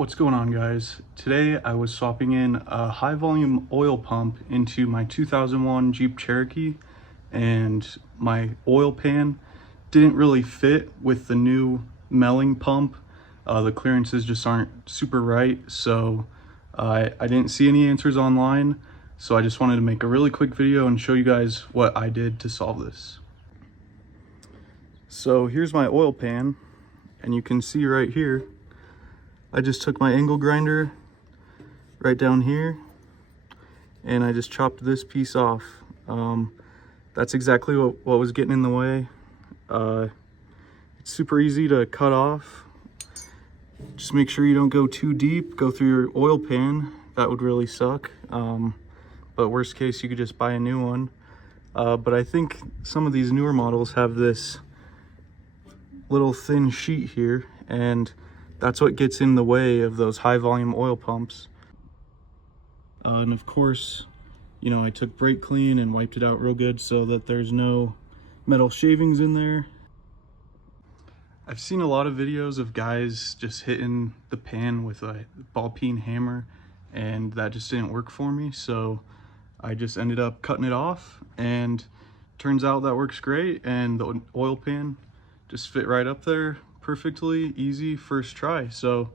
What's going on, guys? Today I was swapping in a high volume oil pump into my 2001 Jeep Cherokee, and my oil pan didn't really fit with the new Melling pump. The clearances just aren't super right, so I didn't see any answers online, so I just wanted to make a really quick video and show you guys what I did to solve this. So here's my oil pan, and you can see right here I just took my angle grinder right down here and I just chopped this piece off. That's exactly what was getting in the way. It's super easy to cut off. Just make sure you don't go too deep, go through your oil pan. That would really suck. But worst case, you could just buy a new one. But I think some of these newer models have this little thin sheet here, and that's what gets in the way of those high volume oil pumps. And of course, you know, I took brake clean and wiped it out real good so that there's no metal shavings in there. I've seen a lot of videos of guys just hitting the pan with a ball peen hammer, and that just didn't work for me. So I just ended up cutting it off, and turns out that works great. And the oil pan just fit right up there perfectly, easy first try. So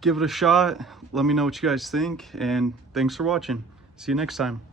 give it a shot, let me know what you guys think, and thanks for watching. See you next time.